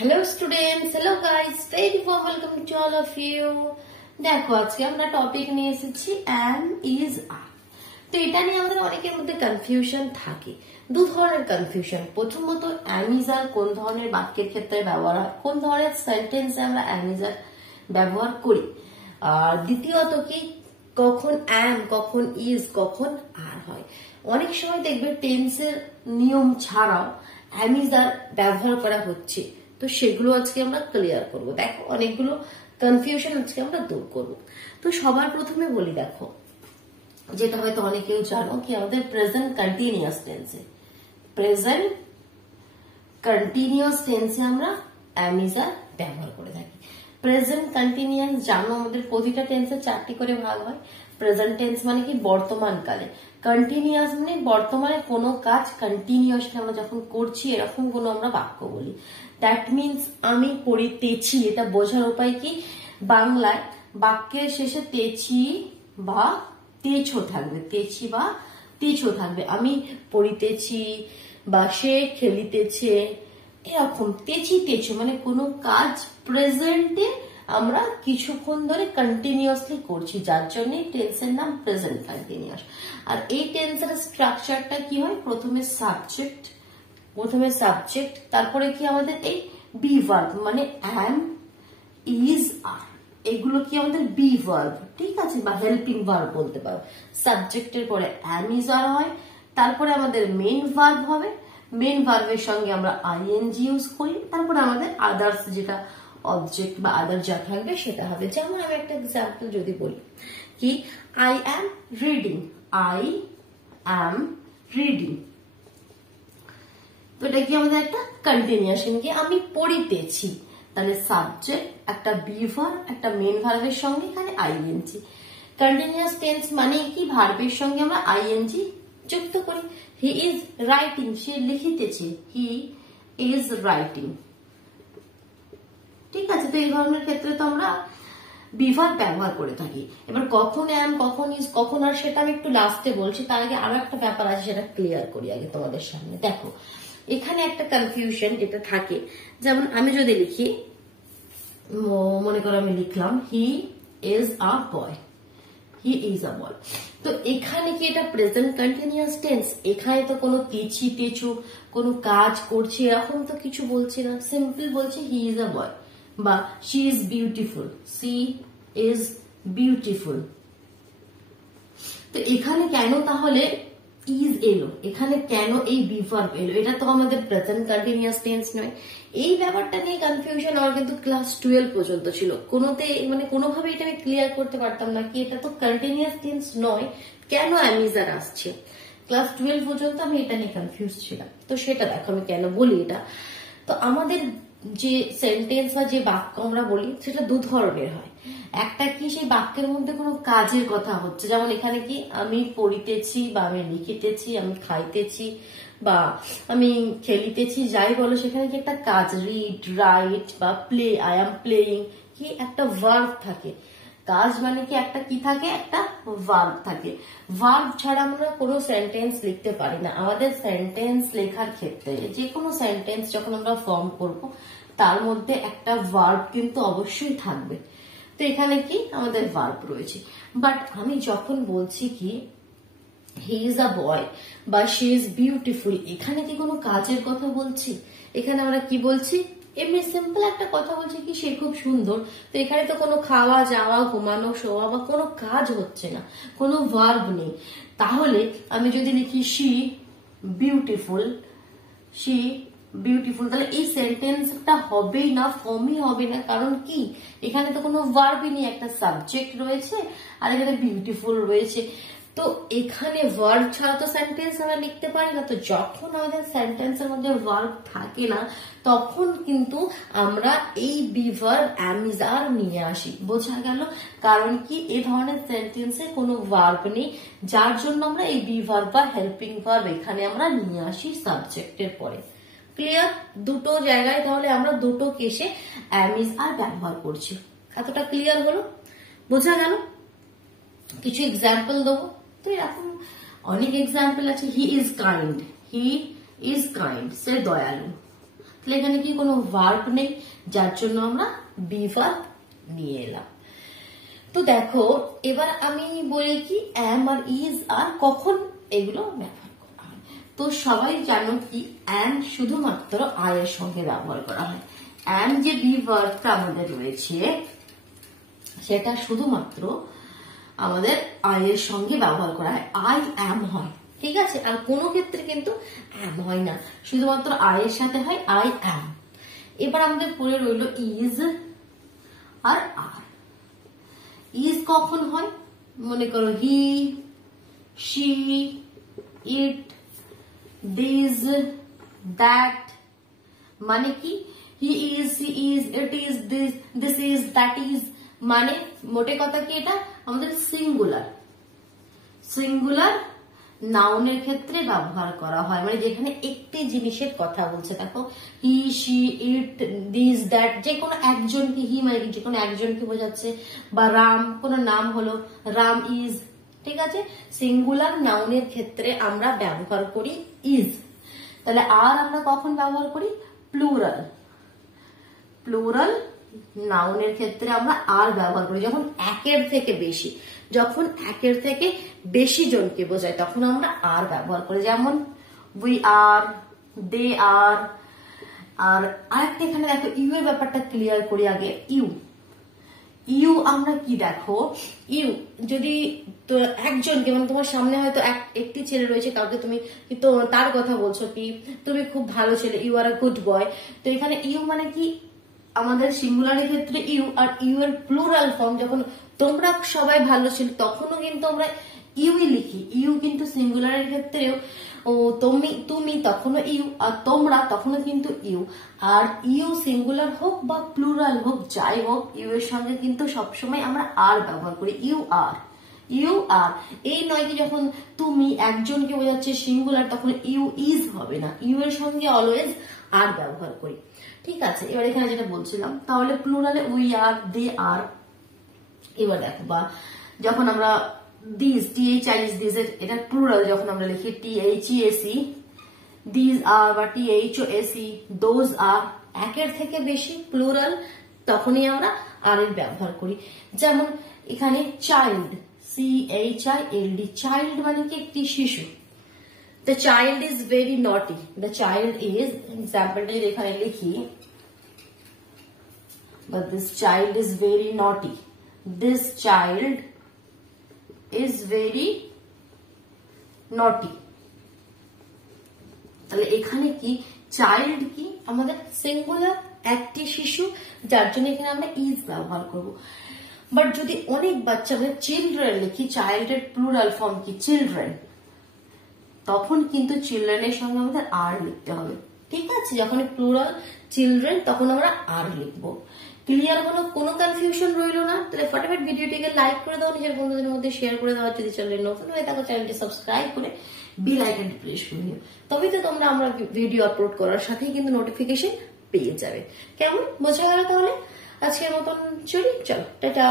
Hello students, hello guys, very warm welcome to all of you. দেখো আজকে আমরা topic নিয়ে এসেছি am is are। তো এটা নিয়ে আমাদের অনেকের মধ্যে কনফিউশন থাকে। দু ধরনের কনফিউশন। প্রথমত am is are কোন ধরনের বাক্যের ক্ষেত্রে ব্যবহার হয়, কোন ধরনের সেন্টেন্সে আমরা am is are ব্যবহার করি। আর দ্বিতীয়ত কি কখন am, কখন is, কখন are হয়। অনেক সময় দেখবে টেন্সের নিয়ম ছাড়াও am is are ব্যবহার করা হচ্ছে, তো সেগুলো আজকে আমরা ক্লিয়ার করব। দেখো অনেকগুলো কনফিউশন আজকে আমরা দূর করব। তো সবার প্রথমে বলি, দেখো যেটা হয়তো অনেকেও জানো কি আমাদের প্রেজেন্ট কন্টিনিউয়াস টেন্সে আমরা am is are ব্যবহার করে থাকি। প্রেজেন্ট কন্টিনিউয়াস জানো আমাদের প্রতিটা টেন্সে 4টি করে ভাগ হয়। প্রেজেন্ট টেন্স মানে কি বর্তমান কালে, কন্টিনিউয়াস মানে বর্তমানে কোনো কাজ কন্টিনিউয়াসলি আমরা যখন করছি এরকম কোনো আমরা বাক্য বলি। দ্যাট মিনস আমি পড়িতেছি, এটা বোঝার উপায় কি বাংলায় বাক্যের শেষে তেছি বা তেছো থাকবে, তেছি বা তেছো থাকবে। আমি পড়িতেছি বা সে খেলিতেছে, এরকম তেছি তেছো মানে কোনো কাজ প্রেজেন্টে আমরা কিছুক্ষণ ধরে কন্টিনিউয়াসলি করছি, যার জন্য টেন্সের নাম প্রেজেন্ট কন্টিনিউয়াস। আর এই টেন্সের স্ট্রাকচারটা কি হয়, প্রথমে সাবজেক্ট, তারপরে কি আমাদের এই বি ভার্ব মানে am, is, are, এগুলো কি আমাদের বি ভার্ব, ঠিক আছে, বা হেল্পিং ভার্ব বলতে পারো। সাবজেক্টের পরে am, is, are হয়, তারপরে আমাদের মেইন ভার্ব হবে, মেইন ভার্বের সঙ্গে আমরা ing ইউজ করি, তারপরে আমাদের আদার্স যেটা অবজেক্ট বা আদার যা থাকবে সেটা হবে। যেমন আমি একটা এক্সাম্পল যদি বলি কি I am reading, তো এটা কি আমাদের একটা কন্টিনিউশন কি আমি পড়িতেছি, তাহলে সাবজেক্ট একটা বি ভার্ব একটা মেইন ভার্বের সঙ্গে এখানে ing। কন্টিনিউয়াস টেন্স মানে কি ভার্বের সঙ্গে আমরা ing যুক্ত করি। হি ইজ রাইটিং, সে লিখিতেছে, হি ইজ রাইটিং, ঠিক আছে। তো এই ধরনের ক্ষেত্রে তো আমরা বি ভার্ব ব্যবহার করে থাকি। এবার কখন am, কখন is, কখন আর সেটা আমি একটু লাস্টে বলছি, তার আগে আরো একটা ব্যাপার আছে সেটা ক্লিয়ার করি আগে তোমাদের সামনে। দেখো এখানে একটা কনফিউশন যেটা থাকে, যেমন আমি যদি লিখি, মনে করো আমি লিখলাম হি ইজ আ বয়, তো এখানে কি এটা প্রেজেন্ট কন্টিনিউয়াস টেন্স? এখানে তো কোনো তেছি তেছু কোনো কাজ করছে এরকম তো কিছু বলছি না, সিম্পল বলছে হি ইজ আ বয় বা শি ইজ বিউটিফুল। তো এখানে কেন তাহলে ইজ এলো, এখানে কেন এই বি ভার্ব এলো? এটা তো আমাদের প্রেজেন্ট কন্টিনিউয়াস টেন্স নয়। এই ব্যাপারটা নিয়ে কনফিউশন আমার কিন্তু ক্লাস 12 পর্যন্ত ছিল। কোনোভাবে এটা আমি ক্লিয়ার করতে পারতাম না কি এটা তো কন্টিনিউয়াস টেন্স নয়, কেন am, is, are আসছে। ক্লাস 12 পর্যন্ত আমি এটা নিয়ে কনফিউজ ছিলাম। তো সেটা দেখো আমি কেন বলি এটা। তো আমাদের যে সেন্টেন্স বা যে বাক্য আমরা বলি সেটা দু ধরনের হয়। একটা কি সেই বাক্যের মধ্যে কোনো কাজের কথা হচ্ছে, যেমন এখানে কি আমি পড়িতেছি বা আমি লিখিতেছি, আমি খাইতেছি বা আমি খেলিতেছি, যাই বলো সেখানে কি একটা কাজ, রিড, রাইট বা প্লে, আই এম প্লেইং, কি একটা ভার্ব থাকে। কাজ মানে কি একটা কি থাকে, একটা ভার্ব থাকে। ভার্ব ছাড়া আমরা কোনো সেন্টেন্স লিখতে পারি না। আমাদের সেন্টেন্স লেখার ক্ষেত্রে যে কোনো সেন্টেন্স যখন আমরা ফর্ম করব তার মধ্যে একটা ভার্ব কিন্তু অবশ্যই থাকবে। তো এখানে কি আমাদের ভার্ব রয়েছে। বাট আমি যখন বলছি কি হি ইজ আ বয় বা শি ইজ বিউটিফুল, এখানে কি কোনো কাজের কথা বলছি? এখানে আমরা কি বলছি, এমনি সিম্পল একটা কথা বলছি কি সে খুব সুন্দর। তো এখানে তো কোনো খাওয়া, যাওয়া, ঘুমানো, শোয়া বা কোনো কাজ হচ্ছে না, কোনো ভার্ব নেই। তাহলে আমি যদি লিখি শি বিউটিফুল, তাহলে এই সেন্টেন্সটা হবেই না, ফর্মই হবে না। কারণ কি এখানে তো কোনো ভার্বই নেই, একটা সাবজেক্ট রয়েছে আর এখানে বিউটিফুল রয়েছে। তো এখানে ভার্ব ছাড়া তো সেন্টেন্স আমরা লিখতে পারি না। তো যখন আমাদের সেন্টেন্সের মধ্যে ভার্ব থাকে না তখন কিন্তু আমরা এই be verb am, is, are নিয়ে আসি। বোঝা গেল? কারণ কি এই ধরনের সেন্টেন্সে কোনো ভার্ব নেই, যার জন্য আমরা এই বি ভার্ব বা হেল্পিং ভার্ব এখানে আমরা নিয়ে আসি সাবজেক্টের পরে। ক্লিয়ার? দুটো জায়গায় তাহলে আমরা দুটো কেসে am, is, are ব্যবহার করছি। এতটা ক্লিয়ার হলো? বোঝা গেল? কিছু এক্সাম্পল দেবো। তো এরকম অনেক এক্সাম্পল আছে। হি ইজ কাইন্ড, সে দয়ালু। তাহলে এখানে কি কোনো ভার্ব নেই, যার জন্য আমরা বি ভার্ব নিয়ে এলাম। তো দেখো এবার আমি বলি কি অ্যাম আর ইজ আর কখন এগুলো ব্যবহার করা হয়। তো সবাই জানো কি অ্যাম শুধুমাত্র আই এর সঙ্গে ব্যবহার করা হয়। অ্যাম যে বি ভার্বটা আমাদের রয়েছে সেটা শুধুমাত্র আমাদের আই এর সঙ্গে ব্যবহার করা হয়, আই অ্যাম হয়, ঠিক আছে। আর কোনো ক্ষেত্রে কিন্তু অ্যাম হয় না, শুধুমাত্র আই এর সাথে হয় আই অ্যাম। এবার আমাদের পড়ে রইল ইজ আর আর। ইজ কখন হয়, মনে করো he, she, it, this, that. মানে কি he is, she is, it is, this is, that is. মানে মোটে কথা কি এটা আমাদের সিঙ্গুলার নাউনের ক্ষেত্রে ব্যবহার করা হয়, মানে যেখানে একটি জিনিসের কথা বলছে। দেখো হি, শি, ইট, দিস, দ্যাট, যে কোনো একজনকে, হি মানে যে কোনো একজনকে বোঝাচ্ছে, বা রাম কোনো নাম হলো, রাম ইজ, ঠিক আছে। সিঙ্গুলার নাউনের ক্ষেত্রে আমরা ব্যবহার করি ইজ। তাহলে আর আমরা কখন ব্যবহার করি, প্লুরাল নাউনের ক্ষেত্রে আমরা আর ব্যবহার করি যখন একের থেকে বেশি জনকে বোঝায়, তখন আমরা আর ব্যবহার করি। যেমন উই আর, দে আর। আর আরেকটা এখানে দেখো ইউ এর ব্যাপারটা ক্লিয়ার করি আগে। ইউ আমরা কি দেখো, ইউ যদি একজনকে, মানে তোমার সামনে হয়তো একটি ছেলে রয়েছে, কাউকে তুমি তো তার কথা বলছো কি তুমি খুব ভালো ছেলে, you R a good boy. তো এখানে ইউ মানে কি আমাদের সিঙ্গুলারের ক্ষেত্রে ইউ, আর ইউ এর প্লুরাল ফর্ম যখন তোমরা সবাই ভালো ছিল তখনও কিন্তু আমরা ইউই লিখি। ইউ কিন্তু সিঙ্গুলারের ক্ষেত্রেও তুমি তখনও ইউ, আর তোমরা তখনও কিন্তু ইউ। আর ইউ সিঙ্গুলার হোক বা প্লুরাল হোক, যাই হোক, ইউ এর সঙ্গে কিন্তু সবসময় আমরা আর ব্যবহার করি, ইউ আর। এই নয় কি যখন তুমি একজনকে বোঝাচ্ছে সিঙ্গুলার তখন ইউ ইজ হবে না, ইউ এর সঙ্গে অলওয়েজ আর ব্যবহার করি, ঠিক আছে। এবার এখানে যেটা বলছিলাম, তাহলে প্লুরালে উই আর, দে আর। এবার দেখো বা যখন আমরা দিস, THIS, দিস, এটা প্লুরাল যখন আমরা লিখি THESE, দিস আর বা THOSE, দোজ আর, একের থেকে বেশি প্লুরাল, তখনই আমরা আর এর ব্যবহার করি। যেমন এখানে চাইল্ড, CHILD, চাইল্ড মানে কি একটি শিশু। The child is very naughty. The child is, example এখানে লিখি, but this child is very naughty. This child is very naughty. তাহলে এখানে কি চাইল্ড কি আমাদের সিঙ্গুলার একটি শিশু, যার জন্য এখানে আমরা ইজ ব্যবহার করব। বাট যদি অনেক বাচ্চা, মানে চিলড্রেন লিখি, চাইল্ডের প্লুরাল ফর্ম কি চিলড্রেন, তখন কিন্তু চিলড্রেনের সঙ্গে আমাদের আর লিখতে হবে, ঠিক আছে। যখন প্লুরাল চিলড্রেন তখন আমরা আর লিখবো। ক্লিয়ার হলো, কোনো কনফিউশন রইলো না? তাহলে ফটাফট ভিডিওটিকে লাইক করে দাও, নিজের বন্ধুদের মধ্যে শেয়ার করে দাও। যদি চ্যানেলে নতুন হয়ে থাকো চ্যানেলটি সাবস্ক্রাইব করে বেল আইকনটি প্রেস করে নিও, তবেই তো তোমরা আমরা ভিডিও আপলোড করার সাথেই কিন্তু নোটিফিকেশন পেয়ে যাবে। কেমন বোঝা গেল? তাহলে আজকের মতন চলো টাটা।